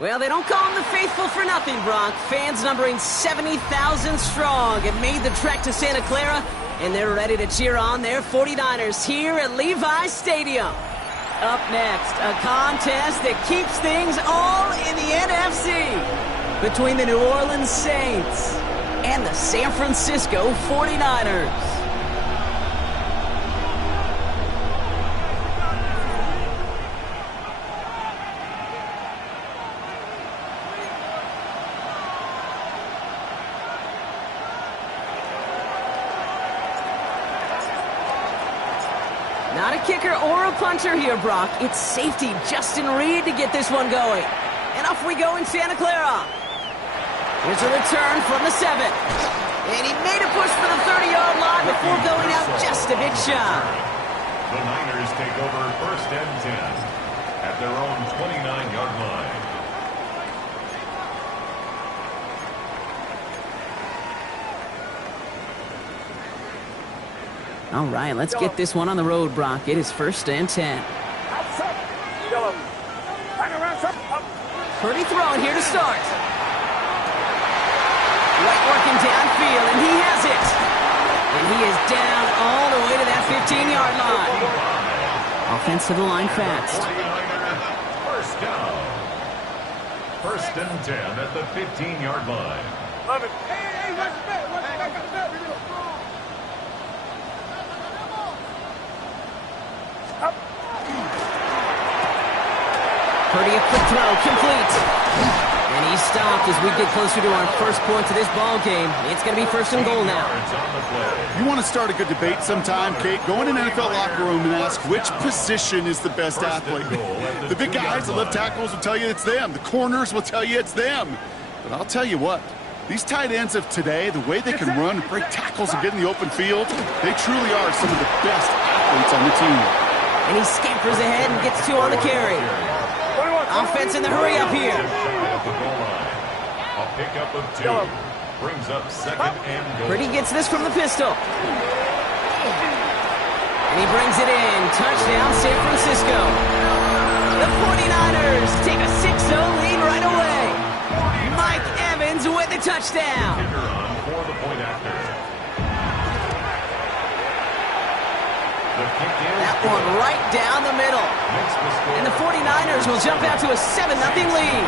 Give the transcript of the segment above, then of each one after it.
Well, they don't call them the faithful for nothing, Brock. Fans numbering 70,000 strong have made the trek to Santa Clara, and they're ready to cheer on their 49ers here at Levi's Stadium. Up next, a contest that keeps things all in the NFC between the New Orleans Saints and the San Francisco 49ers. Not a kicker or a punter here, Brock. It's safety Justin Reid to get this one going. And off we go in Santa Clara. Here's a return from the 7. And he made a push for the 30-yard line before going out just a bit shy. The Niners take over 1st and 10 at their own 29-yard line. All right, let's get this one on the road, Brock. It is 1st and 10. Purdy throwing here to start. Right working downfield, and he has it. And he is down all the way to that 15-yard line. Offense to the line fast. 1st down. 1st and 10 at the 15-yard line. Love it. Purdy, a quick throw, complete. And he stopped as we get closer to our first point to this ball game. It's going to be 1st and goal now. You want to start a good debate sometime, Kate? Go in an NFL locker room and ask which position is the best athlete. The big guys, the left tackles will tell you it's them. The corners will tell you it's them. But I'll tell you what, these tight ends of today, the way they can run, break tackles, and get in the open field, they truly are some of the best athletes on the team. And he scampers ahead and gets 2 on the carry. Offense in the hurry up here. A pickup of 2 brings up 2nd and goal. Purdy gets this from the pistol. And he brings it in. Touchdown, San Francisco. The 49ers take a 6-0 lead right away. Mike Evans with the touchdown. Kicker on for the point after. That one right down the middle. And the 49ers will jump out to a 7-0 lead.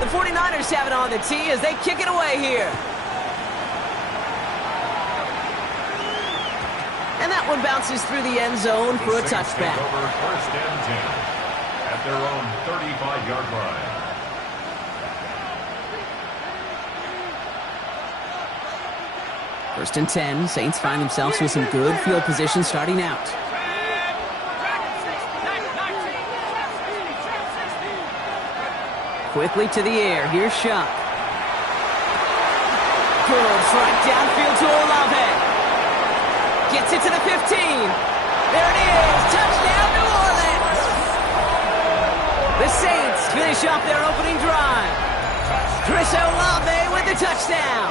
The 49ers have it on the tee as they kick it away here. And that one bounces through the end zone for a touchback. Over 1st and 10 at their own 35-yard line. First and 10, Saints find themselves with some good field position starting out. Quickly to the air, here's Shuck. Good, right downfield to Olave. Gets it to the 15. There it is. Touchdown, New Orleans. The Saints finish off their opening drive. Chris Olave with the touchdown.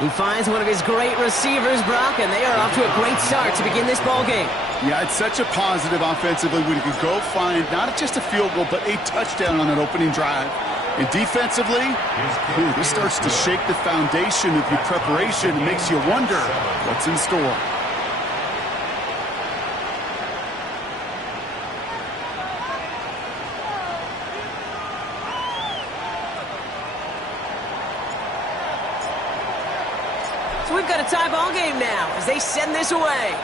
He finds one of his great receivers, Brock, and they are off to a great start to begin this ball game. Yeah, it's such a positive offensively when you can go find not just a field goal, but a touchdown on that opening drive. And defensively, this starts to shake the foundation of your preparation and makes you wonder what's in store. So we've got a tie ball game now as they send this away.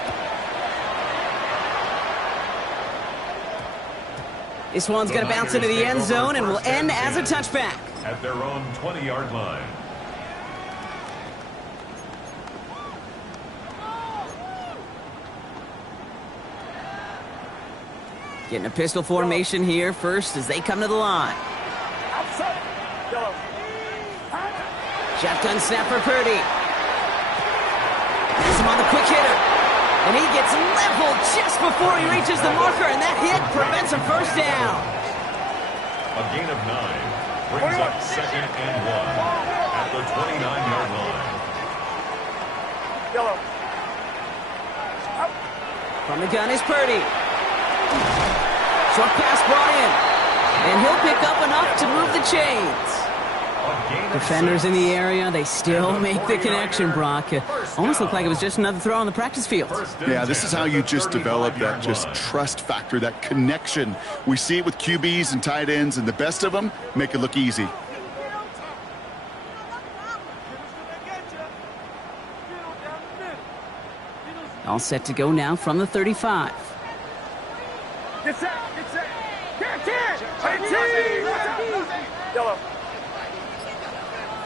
This one's going to bounce into the end zone and will end as a touchback. At their own 20-yard line. Getting a pistol formation here first as they come to the line. Shotgun snap for Purdy. Has him on the quick hitter. And he gets leveled just before he reaches the marker, and that hit prevents a first down. A gain of 9. brings up 2nd and 1 at the 29-yard line. Yellow. From the gun is Purdy. Short pass brought in. And he'll pick up enough to move the chains. Defenders in the area, they still make the connection, Brock. Almost looked like it was just another throw on the practice field. Yeah, this is how you just develop that just trust factor, that connection. We see it with QBs and tight ends, and the best of them make it look easy. All set to go now from the 35. Get set. Catch. 18.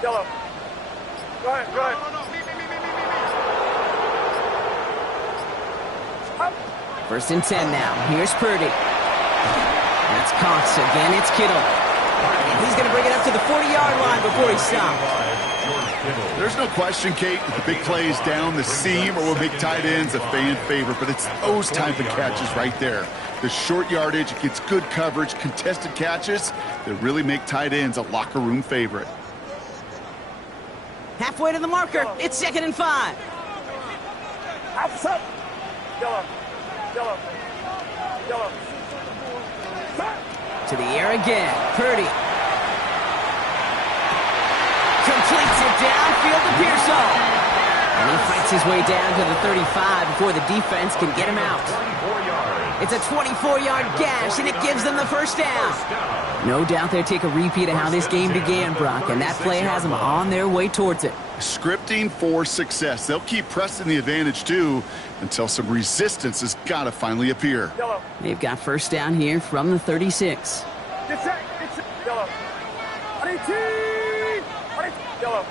Yellow. Right. First and 10 now. Here's Purdy. That's Cox again. It's Kittle. And he's going to bring it up to the 40-yard line before he stops. There's no question, Kate, that the big plays down the seam or will make tight ends a fan favorite, but it's those type of catches right there. The short yardage, it gets good coverage, contested catches that really make tight ends a locker room favorite. Halfway to the marker. It's 2nd and 5. Outside. Yellow. To the air again. Purdy. Completes it downfield to Pearsall. And he fights his way down to the 35 before the defense can get him out. It's a 24-yard gash, and it gives them the first down. No doubt they'll take a repeat of how this game began, Brock, and that play has them on their way towards it. Scripting for success. They'll keep pressing the advantage, too, until some resistance has got to finally appear. Yellow. They've got first down here from the 36. Get set. Yellow. 18. Yellow.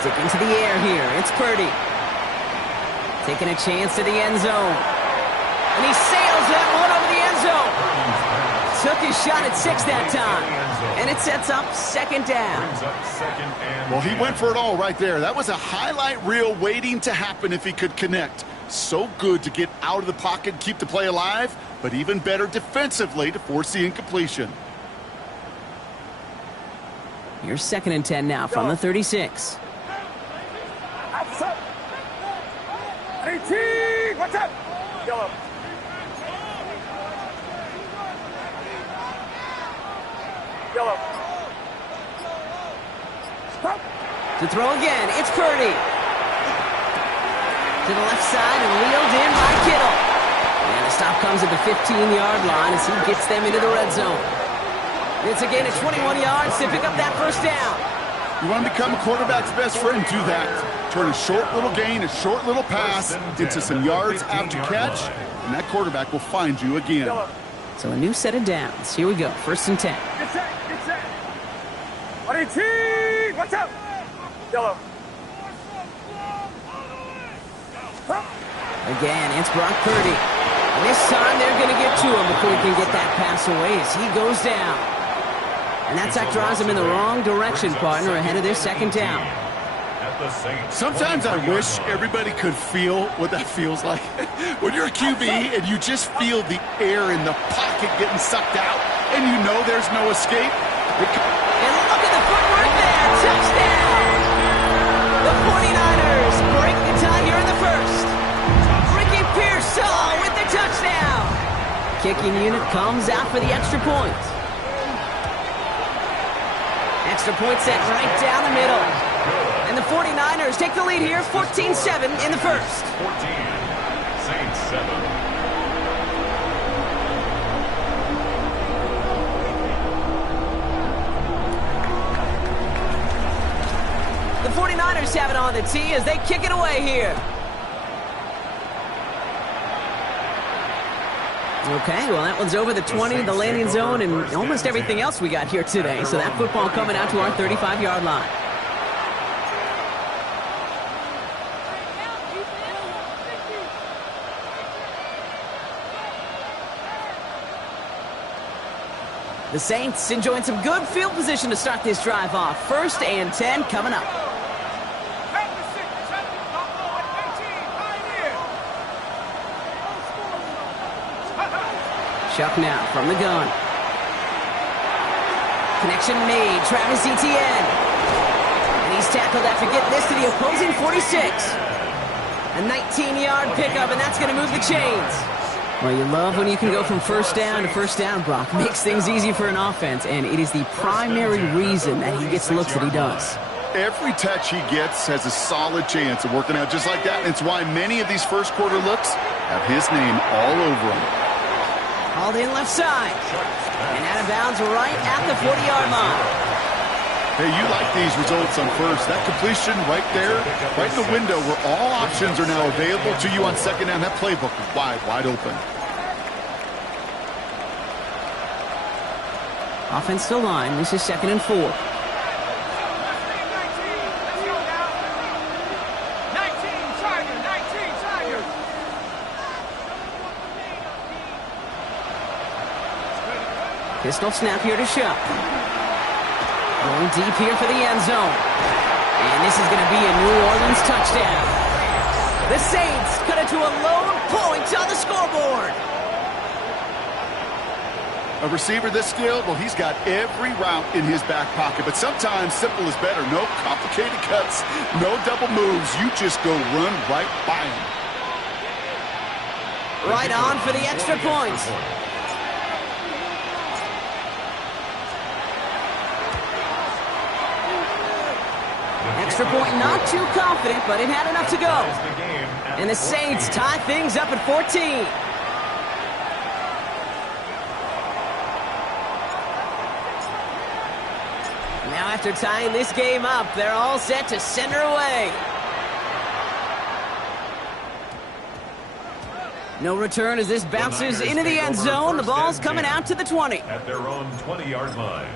Sticking to the air here. It's Purdy. Taking a chance to the end zone. And he sails that one over the end zone. Took his shot at 6 that time. And it sets up 2nd down. Well, he went for it all right there. That was a highlight reel waiting to happen if he could connect. So good to get out of the pocket and keep the play alive, but even better defensively to force the incompletion. Here's 2nd and 10 now from the 36. Outside. 18. What's up? Yellow. Stop. To throw again, it's Purdy. To the left side and wheeled in by Kittle. And the stop comes at the 15-yard line as he gets them into the red zone. It's a gain of 21 yards to pick up that first down. You want to become a quarterback's best friend, do that. Turn a short little gain, a short little pass into some yards after catch, and that quarterback will find you again. So a new set of downs. Here we go, 1st and 10. Get set. 18. What's up? Yellow. Again, it's Brock Purdy. And this time they're going to get to him before he can get that pass away as he goes down. And that sack drives him in the wrong direction, partner, ahead of their 2nd down. Sometimes I wish everybody could feel what that feels like. When you're a QB and you just feel the air in the pocket getting sucked out and you know there's no escape. And look at the footwork there. Touchdown! The 49ers break the tie here in the first. Ricky Pearsall with the touchdown. Kicking unit comes out for the extra point. Extra point set right down the middle. And the 49ers take the lead here, 14-7 in the first. 14, Saints 7. The 49ers have it on the tee as they kick it away here. Okay, well, that one's over the 20, the landing zone, and almost everything else we got here today. So that football coming out to our 35-yard line. The Saints enjoying some good field position to start this drive off. 1st and 10 coming up. Chuck now from the gun. Connection made. Travis Etienne. And he's tackled after getting this to the opposing 46. A 19-yard pickup, and that's going to move the chains. Well, you love when you can go from first down to first down, Brock. Makes things easy for an offense, and it is the primary reason that he gets the looks that he does. Every touch he gets has a solid chance of working out just like that, and it's why many of these first quarter looks have his name all over them. Hauled in left side. And out of bounds right at the 40-yard line. Hey, you like these results on first. That completion right there, right in the window where all options are now available to you on second down. That playbook is wide open. Offensive line. This is 2nd and 4. 19, Tiger. Pistol snap here to Shuck. Going deep here for the end zone. And this is going to be a New Orleans touchdown. The Saints cut it to a lone point on the scoreboard. A receiver this skilled, well, he's got every route in his back pocket. But sometimes simple is better. No complicated cuts, no double moves. You just go run right by him. Right on for the extra point. Extra point, not too confident, but it had enough to go. And the Saints tie things up at 14. Now after tying this game up, they're all set to send her away. No return as this bounces into the end zone. The ball's coming out to the 20. At their own 20-yard line.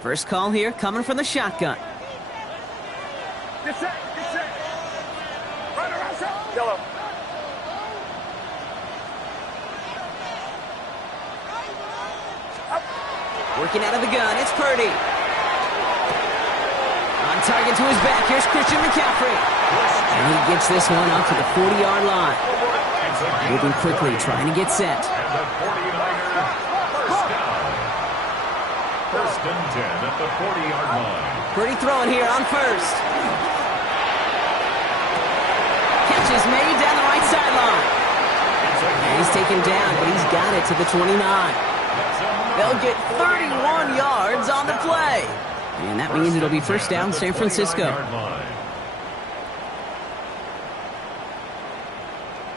First call here coming from the shotgun. Get set. Run around, set. Yellow. Working out of the gun, it's Purdy. On target to his back, here's Christian McCaffrey. And he gets this one up to the 40-yard line. Moving quickly, trying to get set. And the 49er, first and 10 at the 40-yard line. Purdy throwing here on first. Catch is made down the right sideline. And he's taken down, but he's got it to the 29. They'll get 31 yards on the play. And that means it'll be first down San Francisco.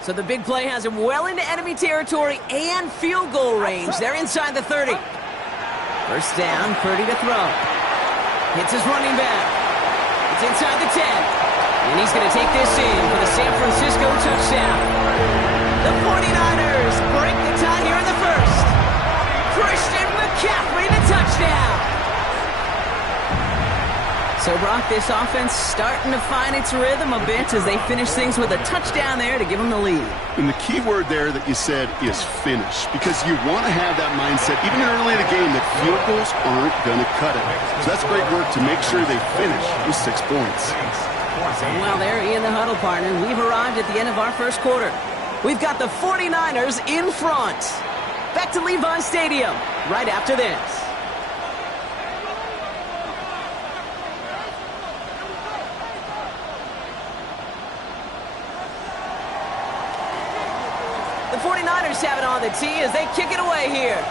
So the big play has him well into enemy territory and field goal range. They're inside the 30. First down, Purdy to throw. Hits his running back. It's inside the 10. And he's going to take this in for the San Francisco touchdown. The 49ers break the tie here in the first. Christian McCaffrey, the touchdown. So, Brock, this offense starting to find its rhythm a bit as they finish things with a touchdown there to give them the lead. And the key word there that you said is finish, because you want to have that mindset, even early in the game, that field goals aren't going to cut it. So that's great work to make sure they finish with 6 points. Well, there in the huddle, partner. We've arrived at the end of our first quarter. We've got the 49ers in front. Back to Levi Stadium right after this. The 49ers have it on the tee as they kick it away here.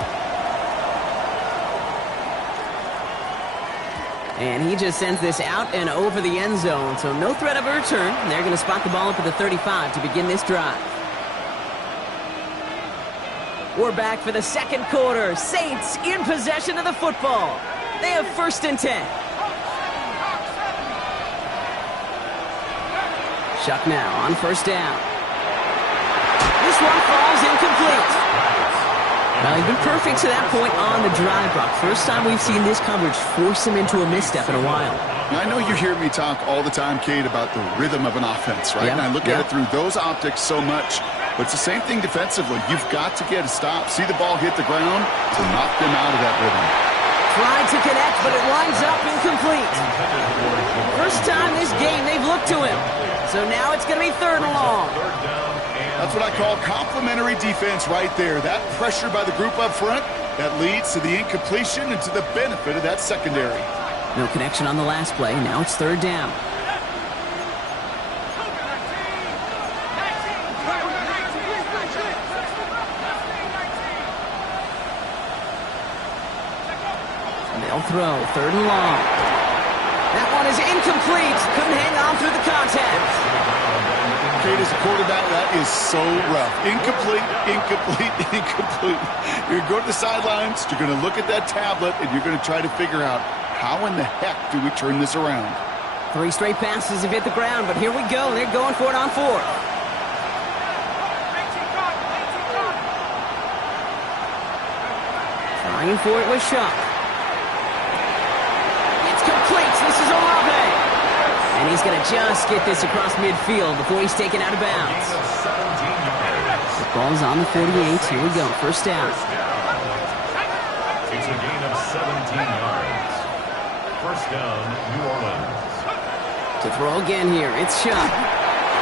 And he just sends this out and over the end zone, so no threat of a return. They're going to spot the ball up at the 35 to begin this drive. We're back for the second quarter. Saints in possession of the football. They have first and 10. Shuck now on first down. This one falls incomplete. Well, he's been perfect to that point on the drive, Brock. First time we've seen this coverage force him into a misstep in a while. Now, I know you hear me talk all the time, Kate, about the rhythm of an offense, right? Yeah, and I look at it through those optics so much. But it's the same thing defensively. You've got to get a stop, see the ball hit the ground to knock them out of that rhythm. Tried to connect, but it winds up incomplete. First time this game they've looked to him. So now it's going to be 3rd and long. That's what I call complimentary defense right there. That pressure by the group up front, that leads to the incompletion and to the benefit of that secondary. No connection on the last play. Now it's 3rd down. They'll throw 3rd and long. That one is incomplete. Couldn't hang on through the contact. Kate, as a quarterback, that is so rough. Incomplete, incomplete, incomplete. You're going to go to the sidelines, you're going to look at that tablet, and you're going to try to figure out how in the heck do we turn this around. 3 straight passes have hit the ground, but here we go. They're going for it on 4th. Trying for it with Shuck. Complete. This is Olave. And he's going to just get this across midfield before he's taken out of bounds. The ball's on the 48. Here we go. 1st down. It's a gain of 17 yards. 1st down, New Orleans. To throw again here. It's Shuck.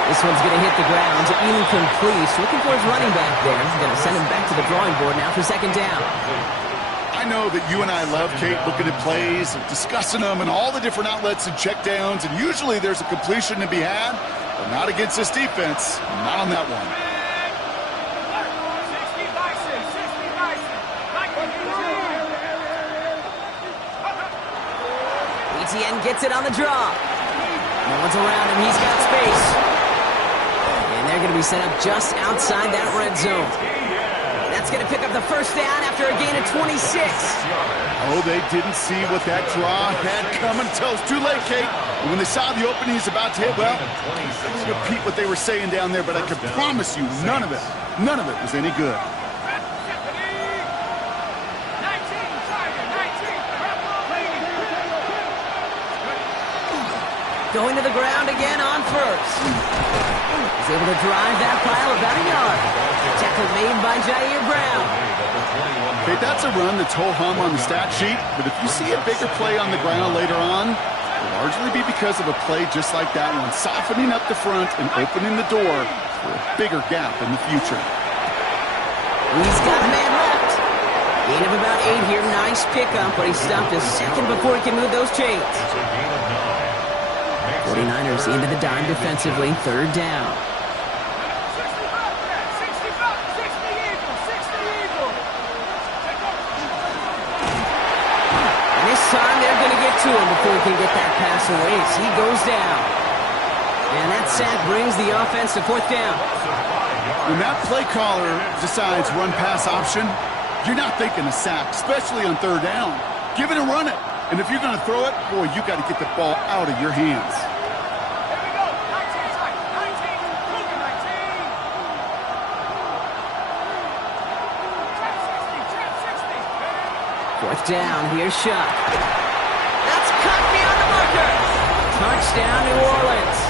This one's going to hit the ground. Incomplete. Looking for his running back there. He's going to send him back to the drawing board now for 2nd down. I know that you and I love, Kate, looking at plays and discussing them and all the different outlets and checkdowns, and usually there's a completion to be had, but not against this defense. Not on that one. ETN gets it on the draw. No one's around him. He's got space. And they're going to be set up just outside that red zone. That's going to pick up the 1st down after a gain of 26. Oh, they didn't see what that draw had coming until it's too late, Kate. And when they saw the opening he's about to hit, well, I won't repeat what they were saying down there, but I can promise you none of it was any good. Going to the ground again on 1st. He's able to drive that pile about a yard. Tackle made by Jair Brown. Okay, that's a run that's ho-hum on the stat sheet, but if you see a bigger play on the ground later on, it'll largely be because of a play just like that one, softening up the front and opening the door for a bigger gap in the future. He's got a man left. Gain of about 8 here. Nice pickup, but he stopped a second before he can move those chains. 49ers into the dime defensively. 3rd down. Time they're going to get to him before he can get that pass away as he goes down. And that sack brings the offense to 4th down. When that play caller decides run-pass option, you're not thinking a sack, especially on 3rd down. Give it and run it. And if you're going to throw it, boy, you got to get the ball out of your hands. Fourth down, here's Shuck. That's cut beyond the marker. Touchdown, New Orleans.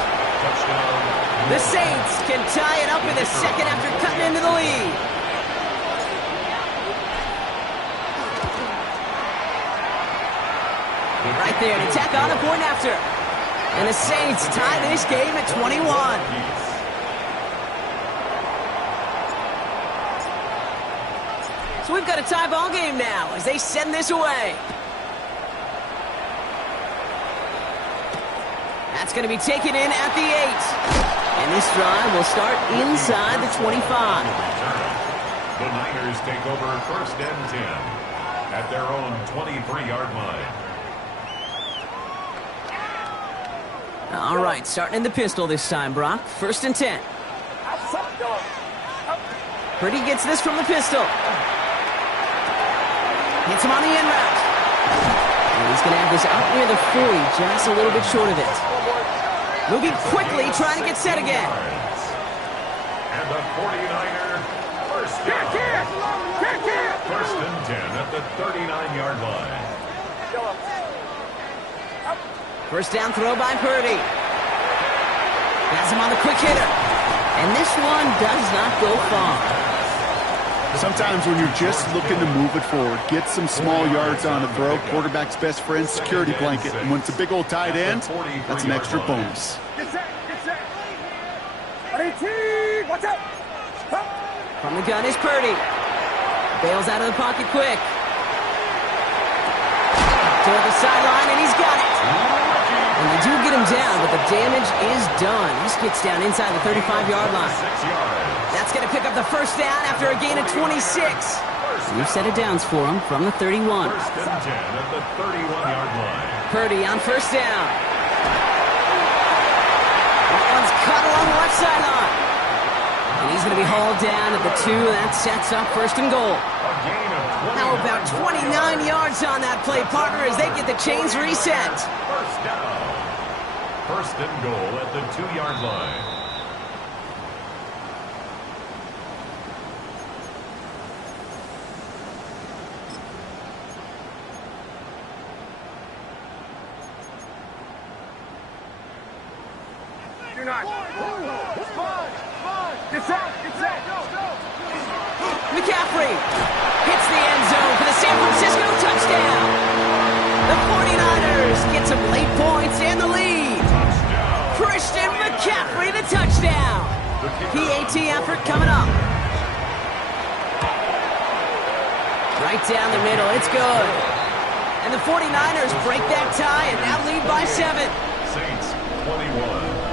The Saints can tie it up in the 2nd after cutting into the lead. Right there, an attack on the point after. And the Saints tie this game at 21. So we've got a tie ball game now as they send this away. That's going to be taken in at the 8. And this drive will start inside the 25. The Niners take over 1st and 10 at their own 23-yard line. All right, starting in the pistol this time, Brock. 1st and 10. Purdy gets this from the pistol. Hits him on the in route. And he's going to have this up near the 40, just a little bit short of it. Moving quickly, trying to get set again. And the 49er, 1st down. 1st and 10 at the 39-yard line. 1st down throw by Purdy. Has him on the quick hitter. And this one does not go far. Sometimes when you're just looking to move it forward, get some small yards on the throw, quarterback's best friend, security blanket. And when it's a big old tight end, that's an extra bonus. Get set. Get set. Ready, team. Watch out. Stop. From the gun is Purdy. Bails out of the pocket quick. Toward the sideline, and he's got it. And they do get him down, but the damage is done. He gets down inside the 35-yard line. That's going to pick up the first down after a gain of 26. New set of downs for him from the 31. First and 10 at the 31-yard line. Purdy on first down. That one's cut along the left sideline. And he's going to be hauled down at the 2. That sets up first and goal. A gain of 20. How about 29 yards on that play, partner, as they get the chains reset. First down. First and goal at the 2-yard line. You're not. Get set. Get set. McCaffrey hits the end zone for the San Francisco touchdown. The 49ers get some late points and the lead. Christian McCaffrey, the touchdown. PAT effort coming up. Right down the middle, it's good. And the 49ers break that tie and now lead by 7. Saints 21.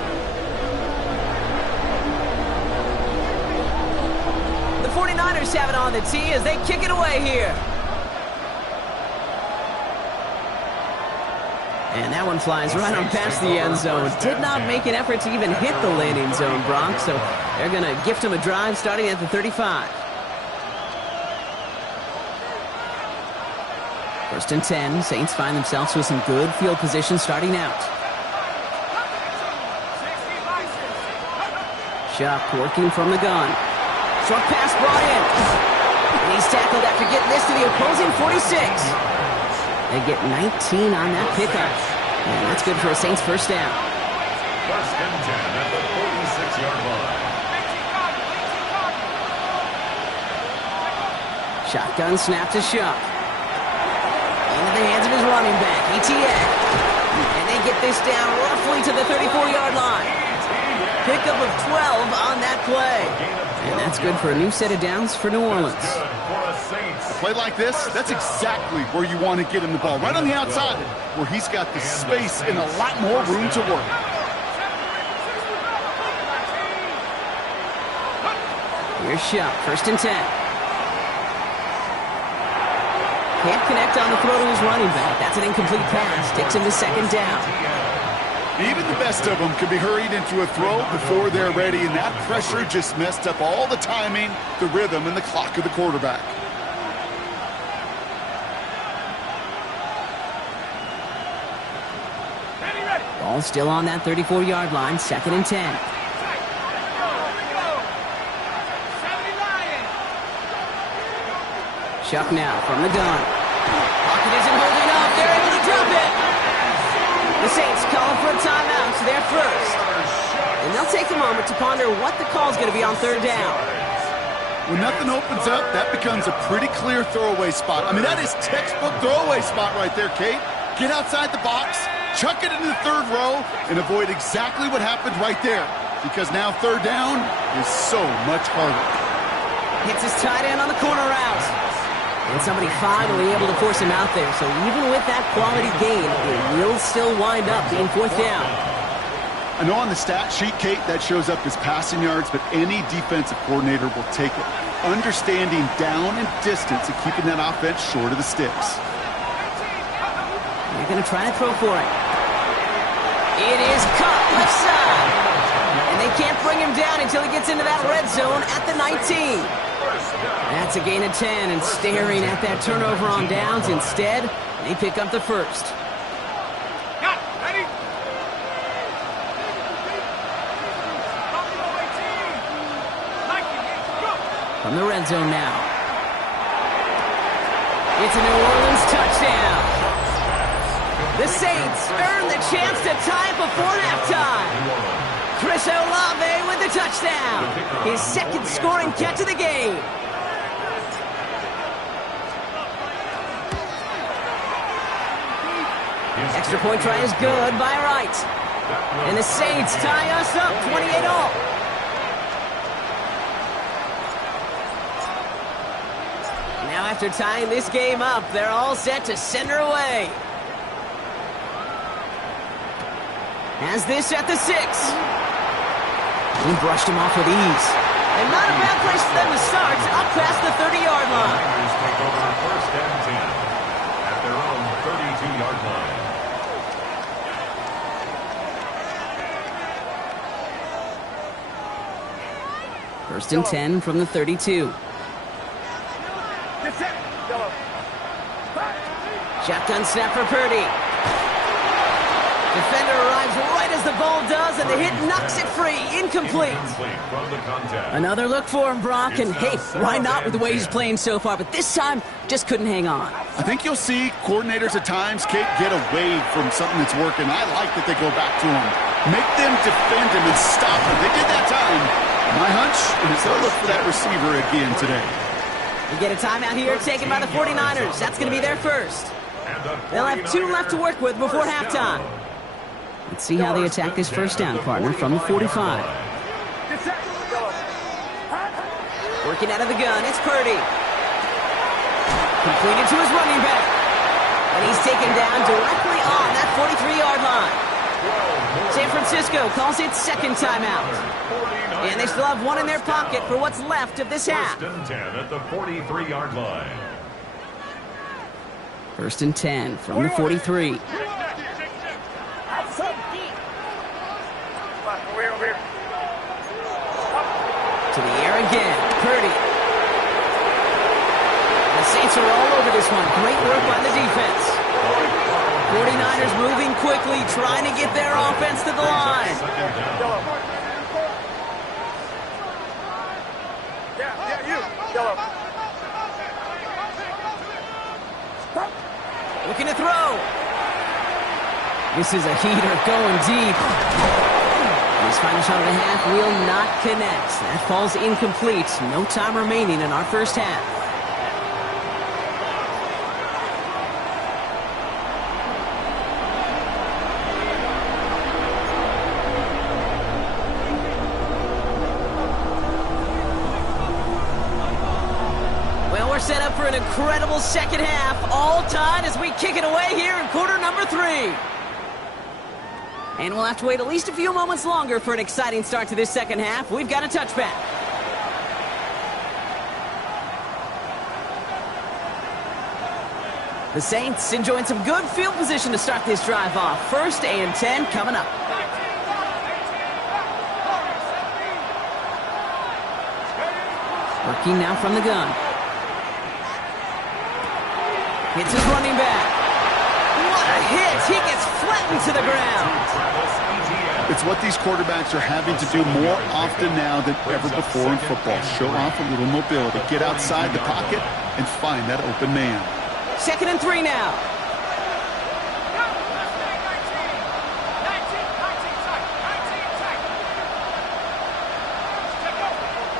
The 49ers have it on the tee as they kick it away here. And that one flies right on past the end zone. Did not make an effort to even hit the landing zone, Bronx. So they're going to gift him a drive starting at the 35. First and 10. Saints find themselves with some good field position starting out. Shuck working from the gun. Short pass brought in. And he's tackled after getting this to the opposing 46. They get 19 on that pickup. And that's good for a Saints first down. First and 10 at the 46-yard line. Shotgun snap to Shuck. Into the hands of his running back, ETN. And they get this down roughly to the 34-yard line. Pickup of 12 on that play. And that's good for a new set of downs for New Orleans. A play like this, that's exactly where you want to get him the ball. Right on the outside, where he's got the space and a lot more room to work. Here's Shuck, first and 10. Can't connect on the throw to his running back. That's an incomplete pass. Takes him to second down. Even the best of them can be hurried into a throw before they're ready, and that pressure just messed up all the timing, the rhythm, and the clock of the quarterback. Ball still on that 34-yard line, second and 10. Shuck now from the gun. Pocket isn't holding up. They're able to drop it. The Saints calling for a timeout, so they're first. And they'll take a moment to ponder what the call is going to be on third down. When nothing opens up, that becomes a pretty clear throwaway spot. I mean, that is textbook throwaway spot right there, Kate. Get outside the box, chuck it into the third row, and avoid exactly what happened right there. Because now third down is so much harder. Hits his tight end on the corner route. And somebody finally able to force him out there. So even with that quality gain, it will still wind up being fourth down. I know on the stat sheet, Kate, that shows up as passing yards, but any defensive coordinator will take it. Understanding down and distance and keeping that offense short of the sticks. They're going to try to throw for it. It is cut left side. And they can't bring him down until he gets into that red zone at the 19. That's a gain of 10, and staring at that turnover on downs. Instead, they pick up the first. Ready? From the red zone now. It's a New Orleans touchdown. The Saints earn the chance to tie it before halftime. Chris Olave with the touchdown. touchdown. His second scoring catch of the game. Extra point try is good by Wright. And the Saints tie us up 28-all. Now after tying this game up, they're all set to send her away. Has this at the 6. He brushed him off with ease. And not a bad place for them to start, up past the 30-yard line. The Niners take over first and 10 at their own 32-yard line. First and 10 from the 32. Shotgun snap for Purdy. Defender arrives right as the ball does, and the hit knocks it free. Incomplete. From the contest. Another look for him, Brock, and hey, why not with the way he's playing so far? But this time, just couldn't hang on. I think you'll see coordinators at times, Kate, get away from something that's working. I like that they go back to him. Make them defend him and stop him. They did that time. My hunch is they'll look for that receiver again today. You get a timeout here taken by the 49ers. That's going to be their first. They'll have 2 left to work with before halftime. Let's see how they attack this first down, partner, from the 45. Working out of the gun, it's Purdy. Completed to his running back. And he's taken down directly on that 43-yard line. San Francisco calls it second timeout. And they still have 1 in their pocket for what's left of this half. First and 10 at the 43-yard line. First and 10 from the 43. To the air again, Purdy. The Saints are all over this one. Great work by the defense. 49ers moving quickly, trying to get their offense to the line. Looking to throw. This is a heater going deep. His final shot of the half will not connect. That falls incomplete. No time remaining in our first half. Well, we're set up for an incredible second half. All tied as we kick it away here in quarter number 3. And we'll have to wait at least a few moments longer for an exciting start to this second half. We've got a touchback. The Saints enjoying some good field position to start this drive off. First and 10 coming up. Working now from the gun. Hits his running back. What a hit! He gets flattened to the ground. It's what these quarterbacks are having to do more often now than ever before in football. Show off a little mobility. Get outside the pocket and find that open man. Second and 3 now.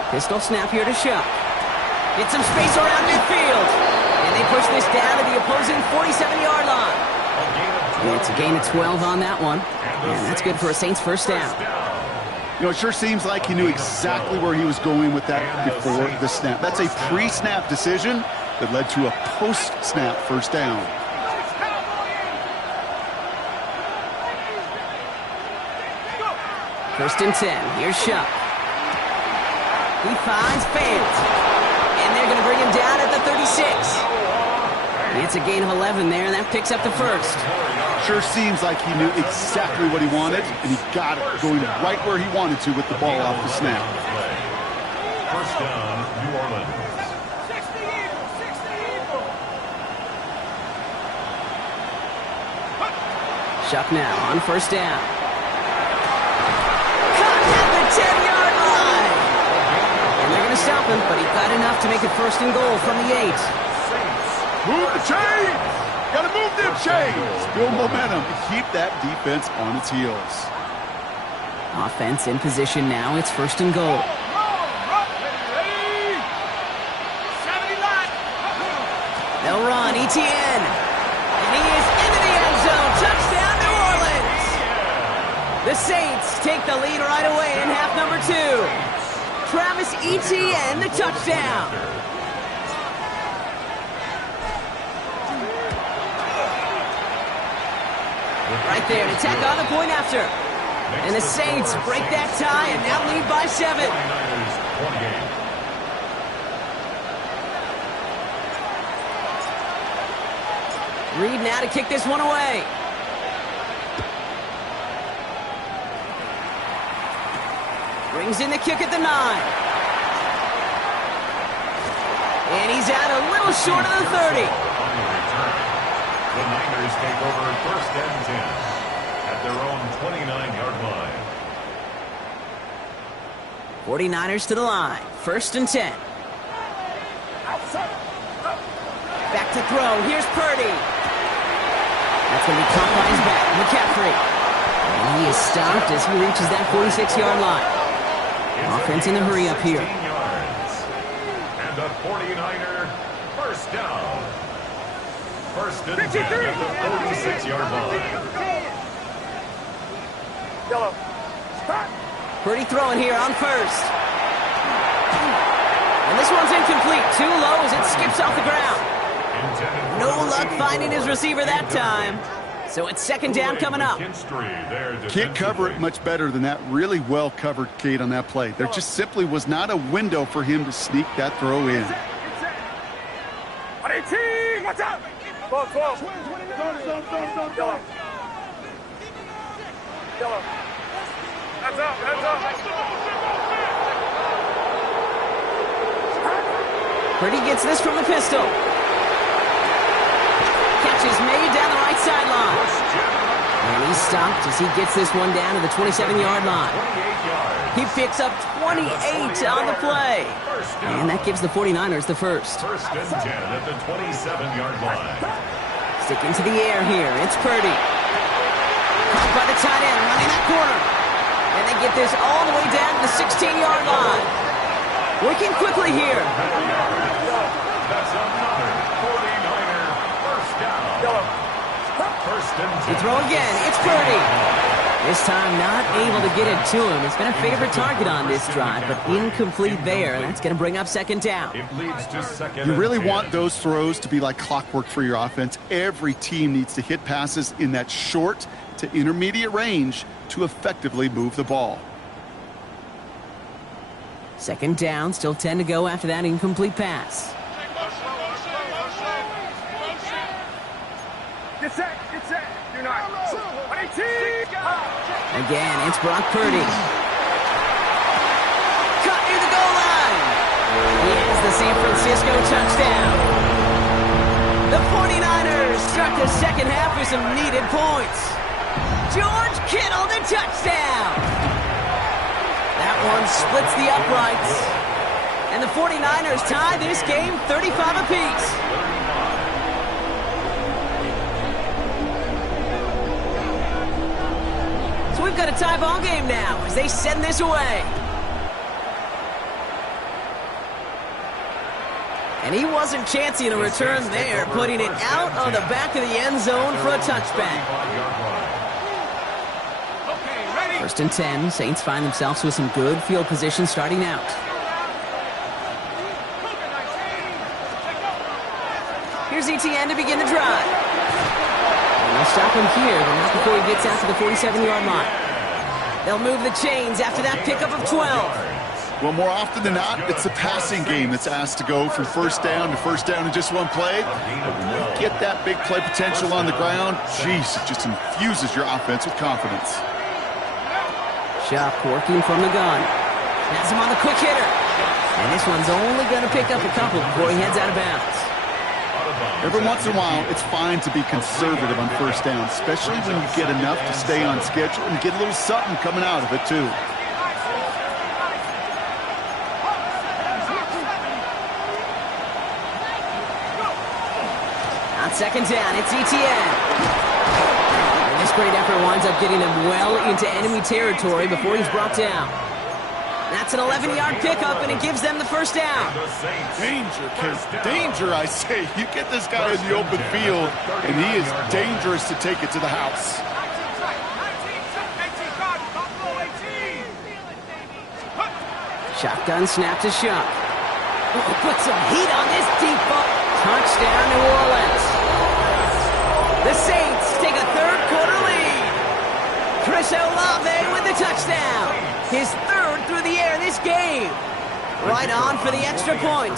Pistol snap here to Shuck. Get some space around midfield. And they push this down to the opposing 47-yard line. And it's a gain of 12 on that one. And that's good for a Saints first down. You know, it sure seems like he knew exactly where he was going with that before the snap. That's a pre-snap decision that led to a post-snap first down. First and 10. Here's Shuck. He finds Fant. And they're going to bring him down at the 36. It's a gain of 11 there, and that picks up the first. Sure seems like he knew exactly what he wanted, and he got it going right where he wanted to with the ball off the snap. First down, New Orleans. Shuck now on first down. Caught at the 10-yard line. And they're going to stop him, but he got enough to make it first and goal from the 8. Move the chains! Gotta move them chains! Build momentum to keep that defense on its heels. Offense in position now. It's 1st and goal. They'll run. Etienne. And he is into the end zone. Touchdown, New Orleans. The Saints take the lead right away in half number 2. Travis Etienne, the touchdown. Right there to tack on the point after. And the Saints break that tie and now lead by 7. Reed now to kick this one away. Brings in the kick at the 9. And he's out a little short of the 30. The Niners take over 1st and 10 at their own 29-yard line. 49ers to the line. 1st and 10. Back to throw. Here's Purdy. That's going to be caught by his back. McCaffrey. And he is stopped as he reaches that 46-yard line. Offense in the hurry up here. And the 49er first down. 1st and 10 at the 46-yard line. Purdy throwing here on 1st. And this one's incomplete. Too low as it skips off the ground. No luck finding his receiver that time. So it's 2nd down coming up. Can't cover it much better than that. Really well covered, Kate, on that play. There just simply was not a window for him to sneak that throw in. Watch out! 12. Yellow. Heads up. Purdy gets this from the pistol. Catch is made down the right sideline. And he's stopped as he gets this one down to the 27-yard line. He picks up 28 on the play. And that gives the 49ers the first. 1st and 10 at the 27-yard line. Sticking to the air here. It's Purdy. Caught by the tight end, running that corner. And they get this all the way down to the 16-yard line. Working quickly here. That's another 49er first down. 1st and 10. They throw again. It's Purdy. This time not able to get it to him. It's been a favorite target on this drive, but incomplete there. That's going to bring up 2nd down. It leads to 2nd. You really want those throws to be like clockwork for your offense. Every team needs to hit passes in that short to intermediate range to effectively move the ball. 2nd down, still 10 to go after that incomplete pass. Get set. You're not. Again, it's Brock Purdy. Cut near the goal line. He has the San Francisco touchdown. The 49ers start the 2nd half with some needed points. George Kittle, the touchdown. That one splits the uprights. And the 49ers tie this game 35 apiece. So we've got a tie ball game now as they send this away. And he wasn't chancing a return there, putting it out on the back of the end zone for a touchback. 1st and 10, Saints find themselves with some good field position starting out. Here's Etienne to begin the drive. And they'll stop him here, but not before he gets out to the 47-yard line. They'll move the chains after that pickup of 12. Well, more often than not, it's the passing game that's asked to go from 1st down to 1st down in just one play. But when you get that big play potential on the ground, geez, it just infuses your offense with confidence. Shuck working from the gun. Has him on the quick hitter. And this one's only going to pick up a couple before he heads out of bounds. Every once in a while, it's fine to be conservative on 1st down, especially when you get enough to stay on schedule and get a little something coming out of it, too. On 2nd down, it's Etienne. And This great effort winds up getting him well into enemy territory before he's brought down. That's an 11-yard pickup, and it gives them the first down. Danger, Kate. Danger, I say. You get this guy in the open field, and he is dangerous to take it to the house. Shotgun snap to Shuck. Put some heat on this deep ball. Touchdown, New Orleans. The Saints take a third-quarter lead. Chris Olave with the touchdown. His third through the air this game. Right on for the extra point.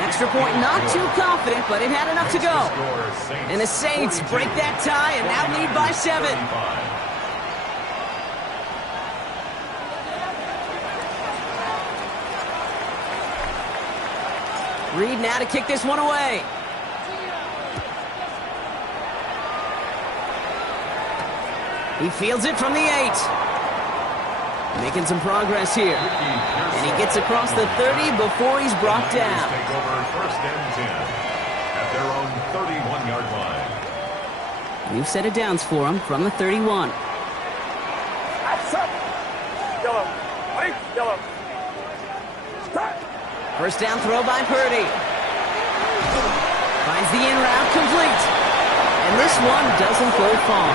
Extra point, not too confident, but it had enough to go. And the Saints break that tie and now lead by 7. Reed now to kick this one away. He fields it from the 8. Making some progress here. And he gets across the 30 before he's brought down. Take over first and 10 at their own 31-yard line. New set of downs for him from the 31. Yellow. Ready? Yellow. Start. First down throw by Purdy. Finds the in route complete. And this one doesn't go far.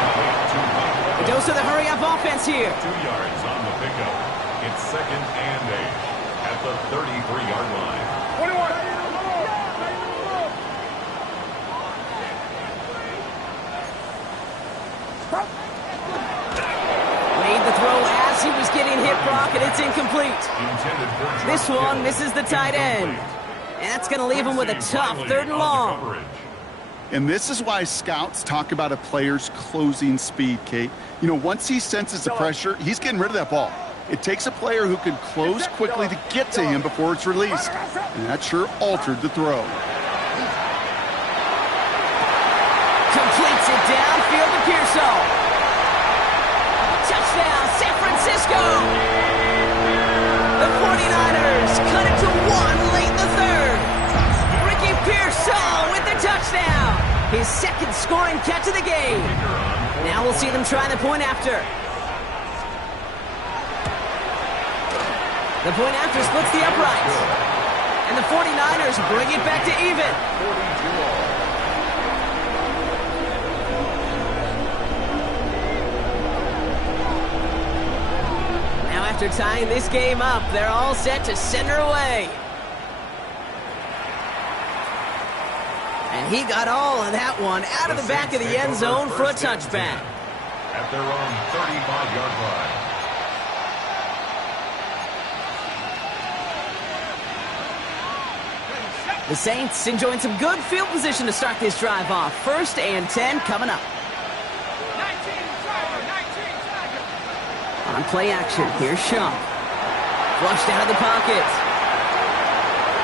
It goes to the hurry-up offense here. 2 yards on the pickup. It's second and 8 at the 33-yard line. 21. Stop. Made the throw as he was getting hit, Brock, and it's incomplete. This one misses the tight end. And that's going to leave him with a tough 3rd and long. And this is why scouts talk about a player's closing speed, Kate. You know, once he senses the pressure, he's getting rid of that ball. It takes a player who can close quickly to get to him before it's released. And that sure altered the throw. Completes it downfield to Pearsall. Touchdown, San Francisco! The 49ers cut it to 1 late in the 3rd. Ricky Pearsall with the touchdown. His second scoring catch of the game. Now we'll see them try the point after. The point after splits the uprights. And the 49ers bring it back to even. Now after tying this game up, they're all set to send her away. And he got all of that one out of the back of the end zone for a touchback. At their own 35-yard line. The Saints enjoying some good field position to start this drive off. 1st and 10 coming up. On play action, here's Shuck. Flushed out of the pocket.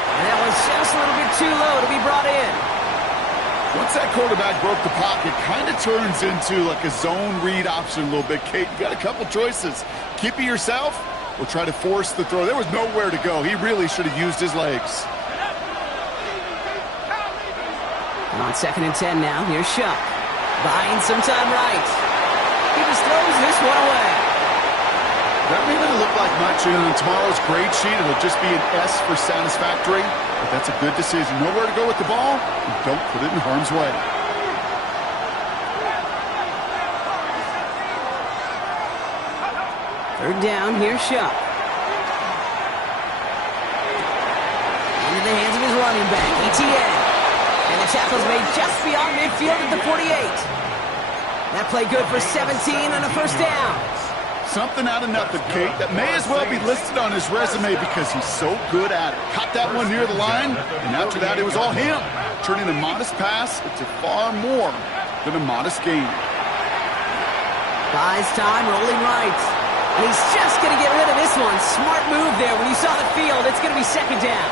And that was just a little bit too low to be brought in. Once that quarterback broke the pocket, kind of turns into like a zone read option a little bit, Kate. You got a couple choices. Keep it yourself or try to force the throw. There was nowhere to go. He really should have used his legs. And on 2nd and 10 now, here's Shuck. Buying some time right. He just throws this one away. That may not look like much on tomorrow's grade sheet. It'll just be an S for satisfactory. But that's a good decision. Know where to go with the ball, and don't put it in harm's way. Third down, here's Shuck. Into the hands of his running back, ETN. And the tackle's made just beyond midfield at the 48. That play good for 17 and a first down. Something out of nothing, Kate, that may as well be listed on his resume because he's so good at it. Caught that one near the line, and after that, it was all him. Turning a modest pass into far more than a modest gain. Buys time, rolling right. And he's just going to get rid of this one. Smart move there. When you saw the field, it's going to be 2nd down.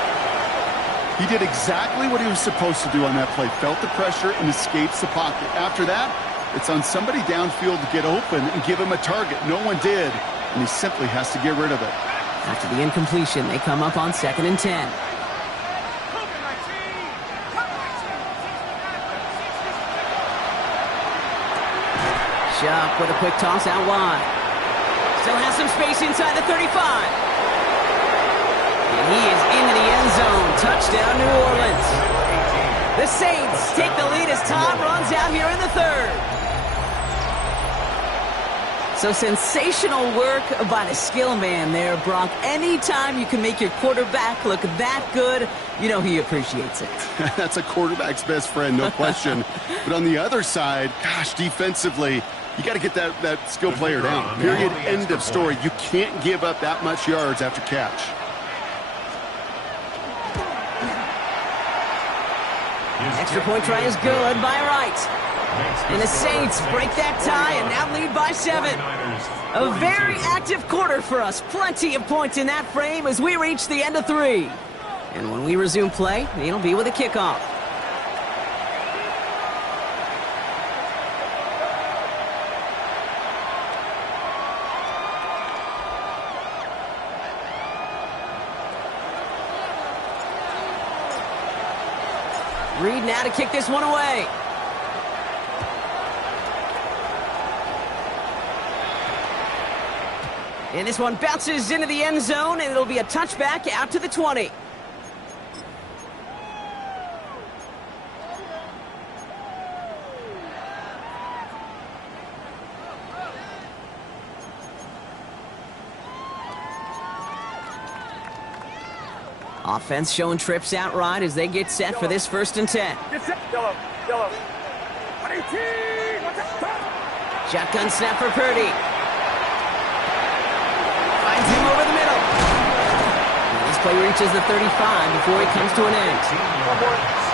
He did exactly what he was supposed to do on that play. Felt the pressure and escapes the pocket. After that, it's on somebody downfield to get open and give him a target. No one did, and he simply has to get rid of it. After the incompletion, they come up on 2nd and 10. Chuck with a quick toss out wide. Still has some space inside the 35. And he is into the end zone. Touchdown, New Orleans. The Saints take the lead as time runs out here in the third. So sensational work by the skill man there, Brock. Anytime you can make your quarterback look that good, you know he appreciates it. That's a quarterback's best friend, no question. But on the other side, gosh, defensively, you got to get that skill player down. Period. End of story. You can't give up that much yards after catch. Extra point try is good by Wright. And the Saints break that tie and now lead by 7. A very active quarter for us. Plenty of points in that frame as we reach the end of 3. And when we resume play, it'll be with a kickoff. Reed now to kick this one away. And this one bounces into the end zone, and it'll be a touchback out to the 20. Offense showing trips out right as they get set for this 1st and 10. Get set. Yellow. 18. Shotgun snap for Purdy. Finds him over the middle. And this play reaches the 35 before it comes to an end.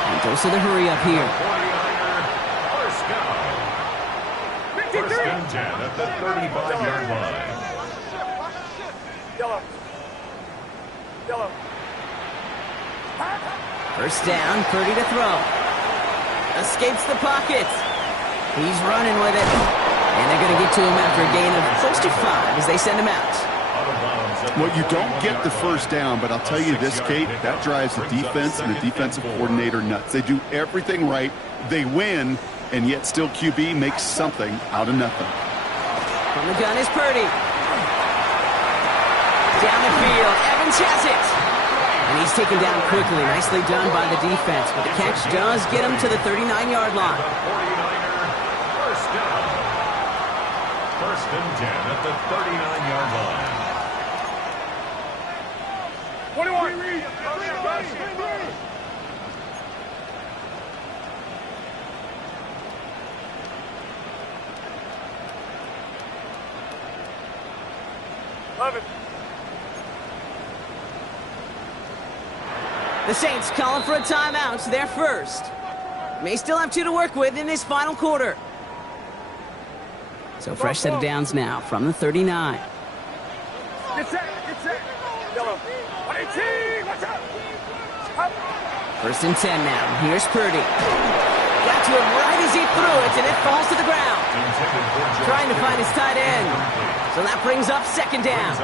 And goes to the hurry up here. First and 10 at the 35-yard line. Yellow. First down, Purdy to throw. Escapes the pocket. He's running with it. And they're going to get to him after a gain of close to 5 as they send him out. Well, you don't get the first down, but I'll tell you this, Kate, that drives the defense and the defensive coordinator nuts. They do everything right. They win, and yet still QB makes something out of nothing. From the gun is Purdy. Down the field, Evans has it. And he's taken down quickly. Nicely done by the defense. But the catch does get him to the 39-yard line. 49er, first down. First and 10 at the 39-yard line. 21. The Saints calling for a timeout. They're first. May still have 2 to work with in this final quarter. So fresh set of downs now from the 39. Get set. Yellow. 18. Watch out. First and 10 now. Here's Purdy. Got to him right as he threw it, and it falls to the ground. Trying to find his tight end. So that brings up second down.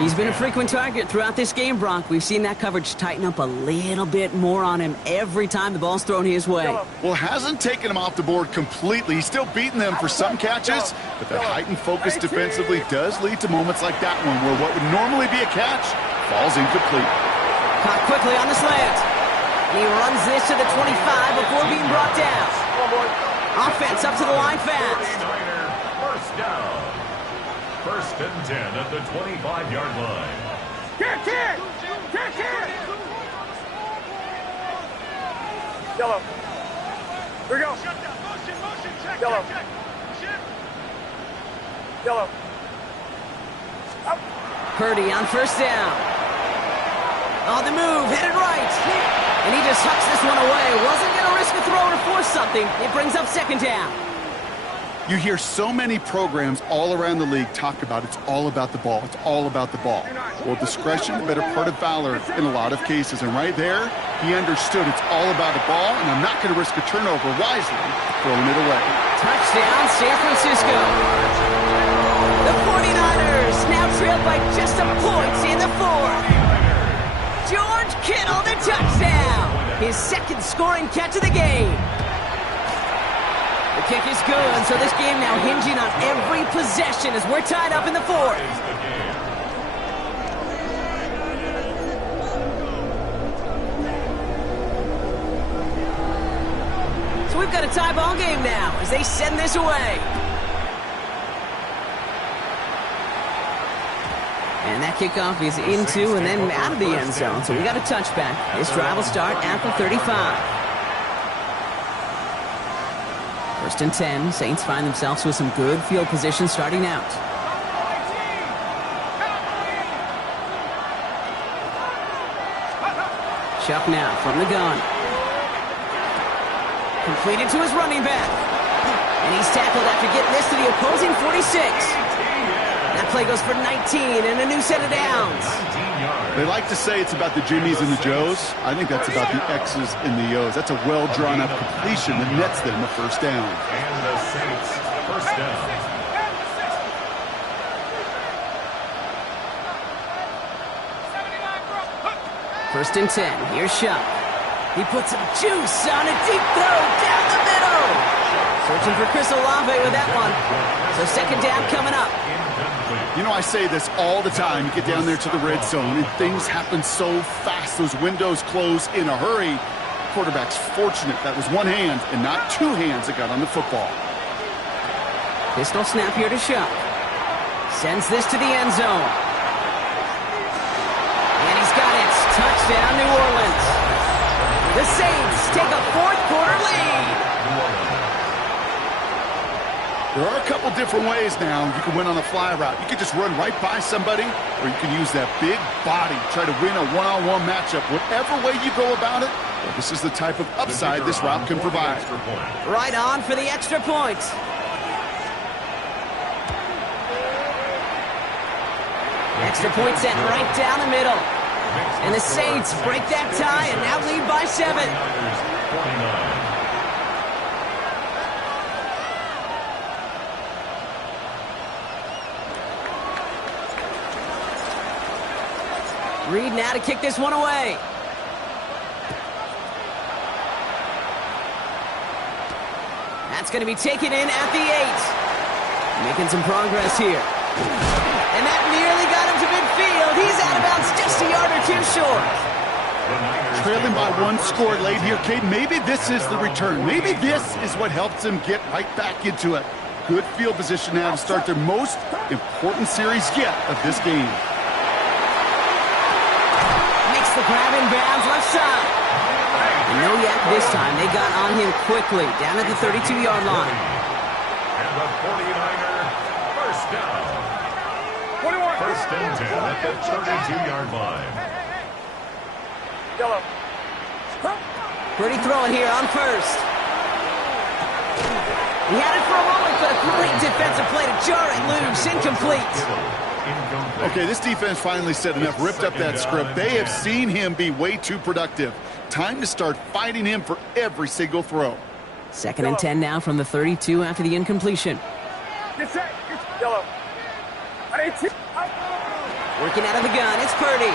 He's been a frequent target throughout this game, Bronk. We've seen that coverage tighten up a little bit more on him every time the ball's thrown his way. Well, hasn't taken him off the board completely. He's still beating them for some catches, but that heightened focus defensively does lead to moments like that one where what would normally be a catch falls incomplete. Caught quickly on the slant. And he runs this to the 25 before being brought down. Offense up to the line fast. First down. First and 10 at the 25-yard line. Kick. Yellow. Here we go. Yellow. Up. Purdy on first down. On the move, headed right. And he just hucks this one away. Wasn't going to risk a throw or force something. It brings up second down. You hear so many programs all around the league talk about it's all about the ball. It's all about the ball. Well, discretion, the better part of valor in a lot of cases. And right there, he understood it's all about the ball, and I'm not going to risk a turnover wisely, throwing it away. Touchdown, San Francisco. The 49ers now trailed by just a point in the 4th. George Kittle, the touchdown. His second scoring catch of the game. The kick is good, so this game now hinging on every possession as we're tied up in the fourth. So we've got a tie ball game now as they send this away. And that kickoff is into and then out of the end zone, so we got a touchback. This drive will start at the 35. First and 10, Saints find themselves with some good field position starting out. Chuck now from the gun. Completed to his running back. And he's tackled after getting this to the opposing 46. That play goes for 19 and a new set of downs. They like to say it's about the Jimmies and the Joes. I think that's about the X's and the O's. That's a well-drawn-up completion that nets them the first down. And the Saints, first down. First and 10. Here's Shuck. He puts some juice on a deep throw down the middle. Searching for Chris Olave with that one. So second down coming up. You know, I say this all the time. You get down there to the red zone, and things happen so fast. Those windows close in a hurry. Quarterback's fortunate that was one hand and not two hands that got on the football. Pistol snap here to Shuck. Sends this to the end zone. And he's got it. Touchdown, New Orleans. The Saints take a fourth quarter lead. There are a couple different ways now. You can win on a fly route. You can just run right by somebody, or you can use that big body, try to win a one-on-one matchup. Whatever way you go about it, well, this is the type of upside this route can provide. Right on for the extra point. Extra point sent right down the middle. And the Saints break that tie and now lead by 7. Reed now to kick this one away. That's going to be taken in at the 8. Making some progress here. And that nearly got him to midfield. He's out of bounds just a yard or two short. Trailing by one score late here, Cade. Maybe this is the return. Maybe this is what helps them get right back into it. Good field position now to start their most important series yet of this game. Makes the grab in bounds left side. And no yak this time. They got on him quickly down at the 32-yard line. And the 49er, first down. First and 10 at the 32-yard line. Yellow. Purdy throwing here on first. He had it for a moment, but a great defensive play to jar it loose. Incomplete. Okay, this defense finally said enough, ripped up that script. They have seen him be way too productive. Time to start fighting him for every single throw. Second and 10 now from the 32 after the incompletion. Get set. Yellow. Working out of the gun, it's Purdy.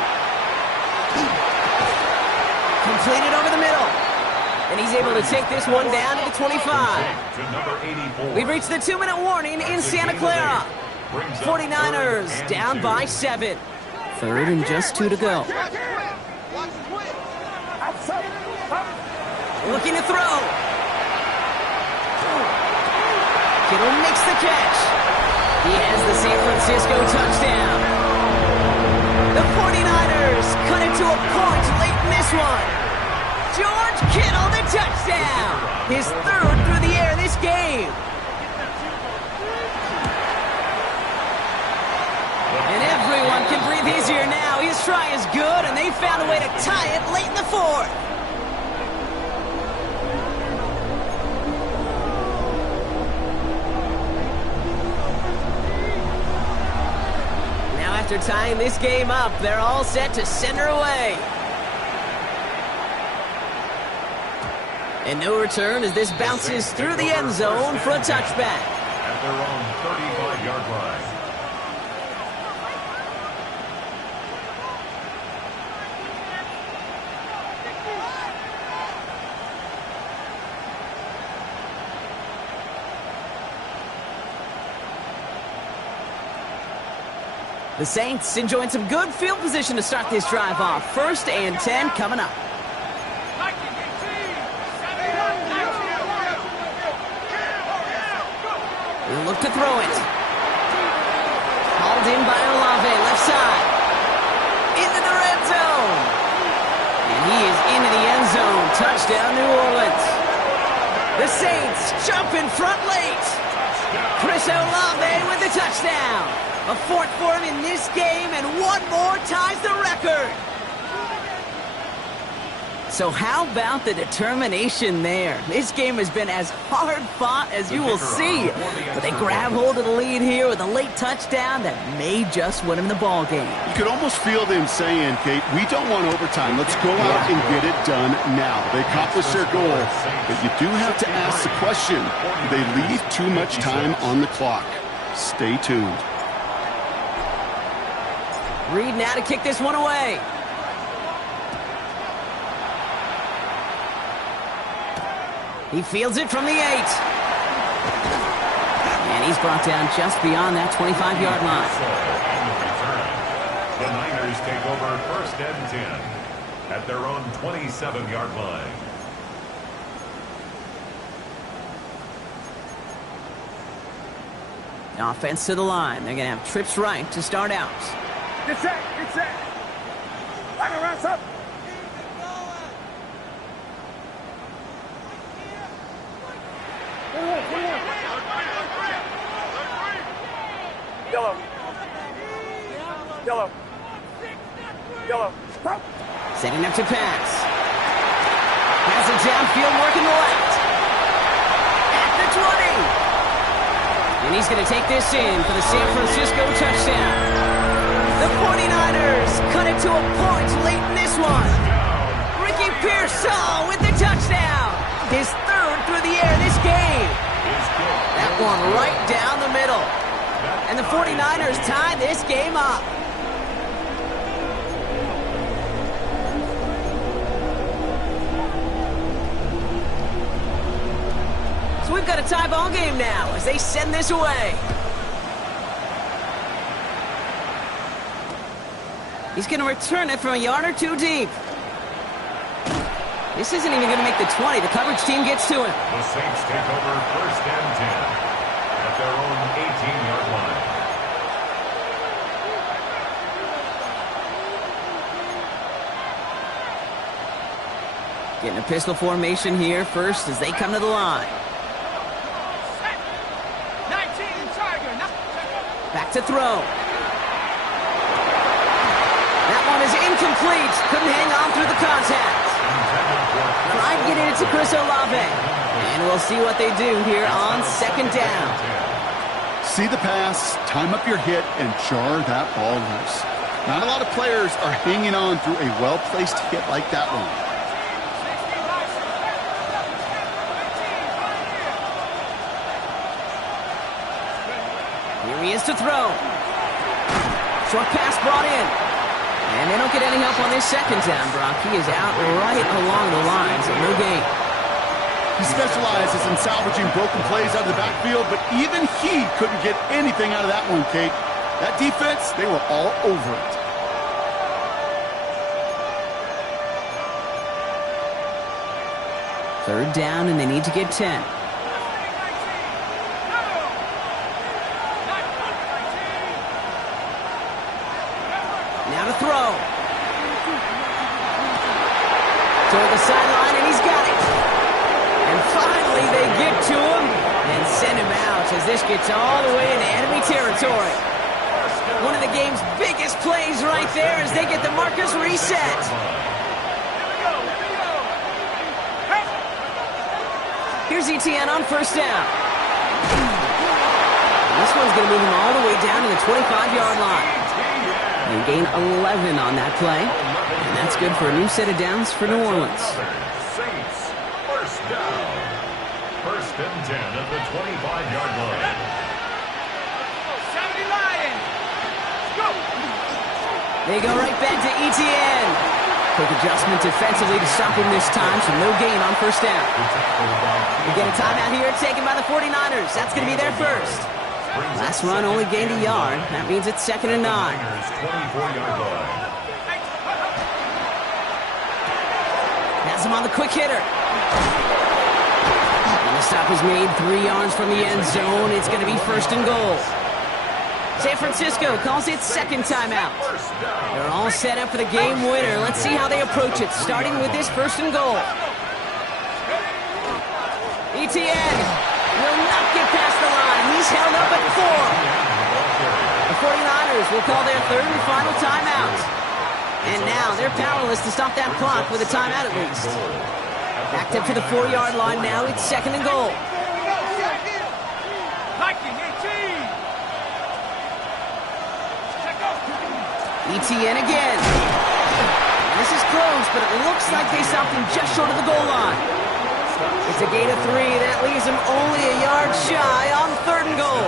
Completed over the middle. And he's able to take this one down to the 25. We've reached the 2-minute warning in Santa Clara. 49ers down by 7. Third and just 2 to go. Looking to throw. Kittle makes the catch. He has the San Francisco touchdown. The 49ers cut it to a point late in this one. George Kittle, the touchdown. His third through the air this game. And everyone can breathe easier now. His try is good, and they found a way to tie it late in the fourth. Now after tying this game up, they're all set to send her away. And no return as this bounces through the end zone for a touchback. At their own 35-yard line. The Saints enjoying some good field position to start this drive off. 1st and 10 coming up. He'll look to throw it. Hauled in by Olave, left side. Into the red zone. And he is into the end zone. Touchdown, New Orleans. The Saints jump in front late. Chris Olave with the touchdown. A 4th for him in this game, and 1 more ties the record. So how about the determination there? This game has been as hard fought as you will see. But they grab hold of the lead here with a late touchdown that may just win them the ball game. You could almost feel them saying, Kate, we don't want overtime. Let's go out and get it done now. They accomplished their goal, but you do have to ask the question, do they leave too much time on the clock? Stay tuned. Reed now to kick this one away. He fields it from the 8. And he's brought down just beyond that 25-yard line. The Niners take over 1st and 10 at their own 27-yard line. Offense to the line. They're going to have trips right to start out. Get set, get set. Line around up. Yellow. Yellow. Yellow. Stop. Setting up to pass. Pass it downfield, working the left. At the 20. And he's going to take this in for the San Francisco touchdown. The 49ers cut it to a point late in this one. Ricky Pearsall with the touchdown. His 3rd through the air this game. That one right down the middle. And the 49ers tie this game up. So we've got a tie ball game now as they send this away. He's going to return it from a yard or 2 deep. This isn't even going to make the 20. The coverage team gets to him. The Saints take over 1st and 10 at their own 18-yard line. Getting a pistol formation here first as they come to the line. Back to throw. That one is incomplete. Couldn't hang on through the contact. Tried getting it to Chris Olave. And we'll see what they do here on 2nd down. See the pass, time up your hit, and jar that ball loose. Not a lot of players are hanging on through a well-placed hit like that one. Here he is to throw. Short pass brought in. And they don't get any help on this 2nd down, Brock. He is out right along the lines, so no gain. He specializes in salvaging broken plays out of the backfield, but even he couldn't get anything out of that one, Kate. That defense, they were all over it. Third down, and they need to get 10. Now to throw. Toward the sideline, and he's got it. And finally, they get to him and send him out as this gets all the way into enemy territory. One of the game's biggest plays right there as they get the markers reset. Here's ETN on 1st down. And this one's going to move him all the way down to the 25-yard line. They gain 11 on that play. And that's good for a new set of downs for New Orleans. Saints, 1st down. 1st and 10 at the 25-yard line. They go right back to ETN. Quick adjustment defensively to stop him this time, so no gain on 1st down. We get a timeout here taken by the 49ers. That's going to be their first. Last run only gained a yard. That means it's 2nd and 9. 24-yard line. Has him on the quick hitter. And the stop is made 3 yards from the end zone. It's going to be 1st and goal. San Francisco calls it 2nd timeout. They're all set up for the game winner. Let's see how they approach it, starting with this 1st and goal. Etienne will not get past the line. He's held up at 4. The 49ers will call their 3rd and final timeout. And now they're powerless to stop that clock with a timeout at least. Backed up to the 4-yard line now. It's 2nd and goal. Etienne again. This is close, but it looks like they stopped him just short of the goal line. It's a gain of 3. That leaves him only a yard shy on 3rd and goal.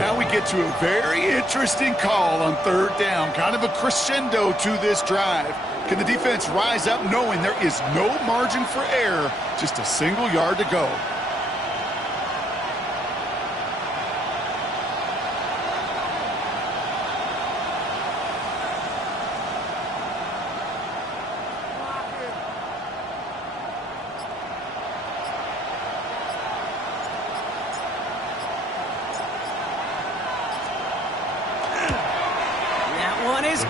Now we get to a very interesting call on 3rd down. Kind of a crescendo to this drive. Can the defense rise up knowing there is no margin for error? Just a single yard to go.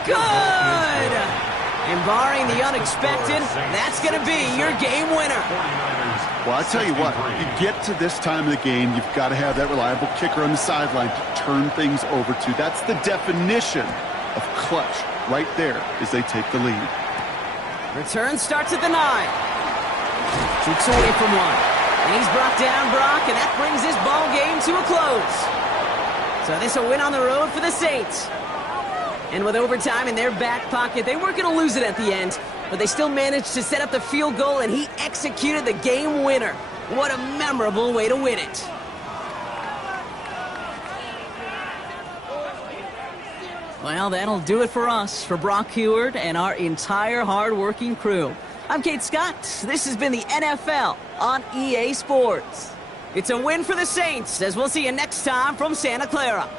Good! And barring the unexpected, that's going to be your game winner. Well, I tell you what, you get to this time of the game, you've got to have that reliable kicker on the sideline to turn things over to. That's the definition of clutch right there as they take the lead. Return starts at the 9. Shoots away from one. And he's brought down, Brock, and that brings this ball game to a close. So this a win on the road for the Saints. And with overtime in their back pocket, they weren't going to lose it at the end, but they still managed to set up the field goal, and he executed the game winner. What a memorable way to win it. Well, that'll do it for us, for Brock Huard and our entire hard-working crew. I'm Kate Scott. This has been the NFL on EA Sports. It's a win for the Saints, as we'll see you next time from Santa Clara.